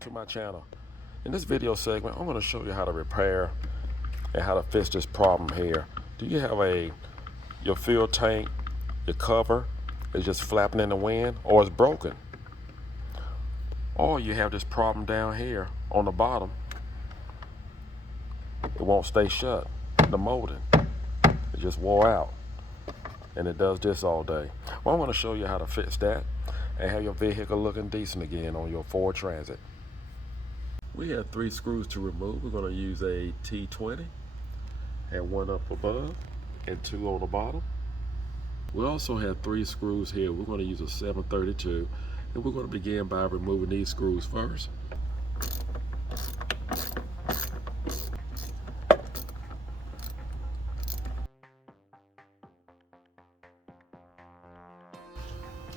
back to my channel. In this video segment, I'm going to show you how to repair and how to fix this problem here. Do you have your fuel tank, your cover is just flapping in the wind, or it's broken? Or you have this problem down here on the bottom. It won't stay shut, the molding. It just wore out. And it does this all day. Well, I'm going to show you how to fix that and have your vehicle looking decent again on your Ford Transit. We have 3 screws to remove. We're going to use a T20 and 1 up above and 2 on the bottom. We also have 3 screws here. We're going to use a 732, and we're going to begin by removing these screws first.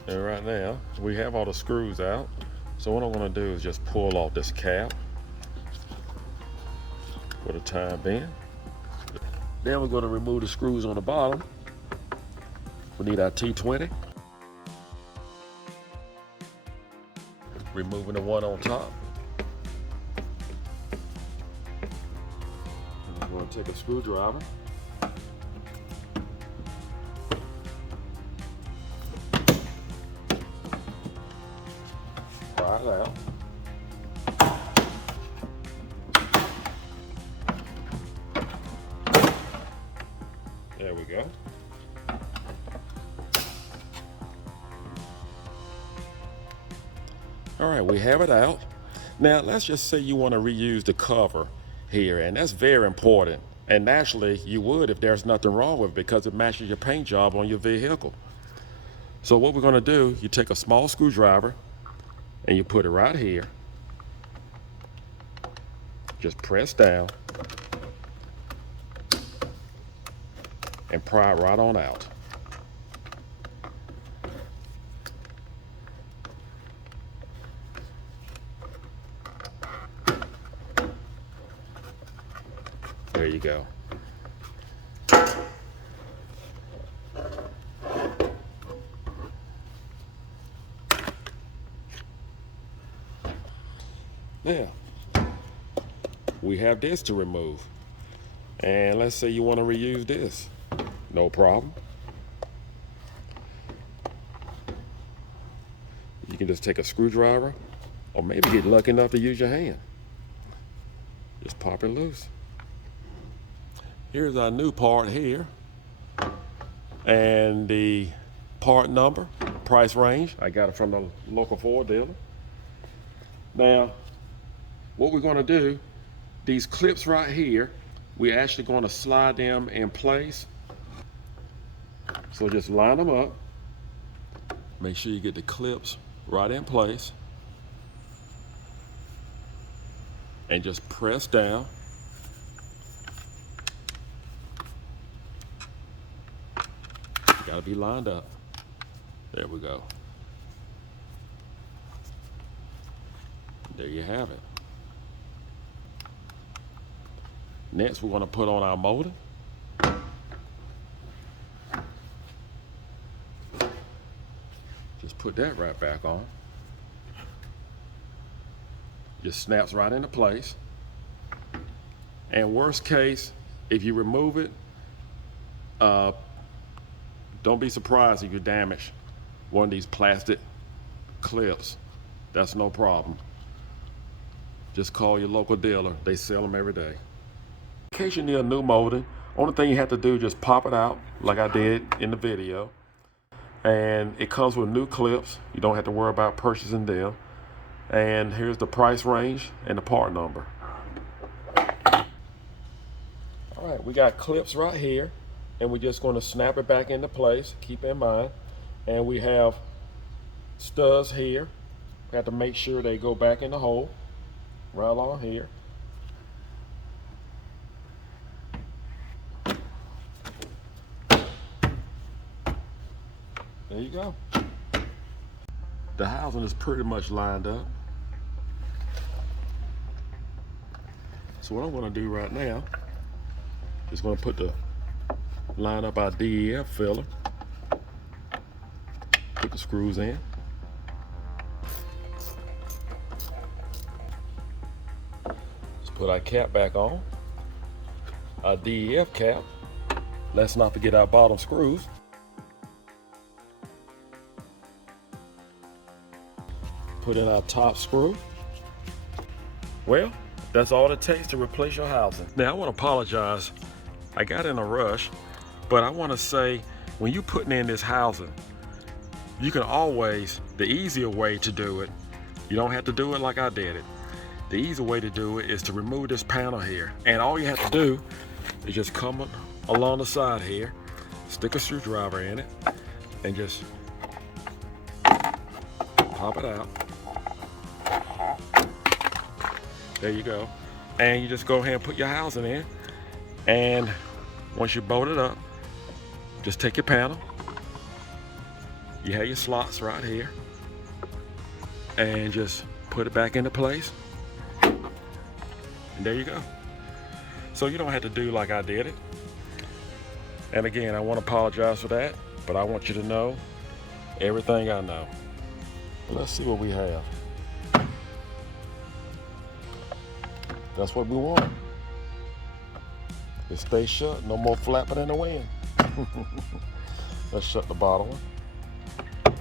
And right now, we have all the screws out. So what I'm going to do is just pull off this cap for the time being. Then we're going to remove the screws on the bottom. We need our T20. Removing the one on top. And I'm going to take a screwdriver. Pry it out. There we go. All right, we have it out. Now, let's just say you want to reuse the cover here, and that's very important. And naturally, you would if there's nothing wrong with it because it matches your paint job on your vehicle. So what we're going to do, you take a small screwdriver and you put it right here. Just press down and pry it right on out. There you go. Now, we have this to remove. And let's say you want to reuse this. No problem. You can just take a screwdriver, or maybe get lucky enough to use your hand. Just pop it loose. Here's our new part here. And the part number, price range, I got it from the local Ford dealer. Now, what we're going to do, these clips right here, we're actually going to slide them in place. So just line them up. Make sure you get the clips right in place. And just press down. Got to be lined up. There we go. There you have it. Next, we're going to put on our molding. Just put that right back on. Just snaps right into place. And worst case, if you remove it, don't be surprised if you damage one of these plastic clips. That's no problem. Just call your local dealer. They sell them every day. In case you need a new molding, only thing you have to do is just pop it out like I did in the video. And it comes with new clips. You don't have to worry about purchasing them. And here's the price range and the part number. All right, we got clips right here. And we're just going to snap it back into place, keep in mind. And we have studs here. We have to make sure they go back in the hole, right along here. There you go. The housing is pretty much lined up. So what I'm going to do right now is going to put the line up our DEF filler, put the screws in, Put our cap back on. Our DEF cap. Let's not forget our bottom screws. Put in our top screw. Well, that's all it takes to replace your housing. Now, I want to apologize. I got in a rush, but I want to say, when you're putting in this housing, you can always, the easier way to do it, you don't have to do it like I did it. The easier way to do it is to remove this panel here. And all you have to do is just come along the side here, stick a screwdriver in it, and just pop it out. There you go. And you just go ahead and put your housing in. And once you bolt it up, just take your panel. You have your slots right here. And just put it back into place. And there you go. So you don't have to do like I did it. And again, I want to apologize for that, but I want you to know everything I know. Let's see what we have. That's what we want. It stays shut, no more flapping in the wind. Let's shut the bottom one.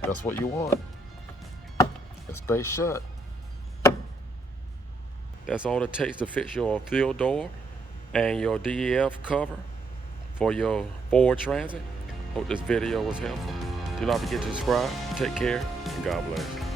That's what you want. It stays shut. That's all it takes to fix your field door and your DEF cover for your Ford Transit. Hope this video was helpful. Do not forget to subscribe. Take care, and God bless.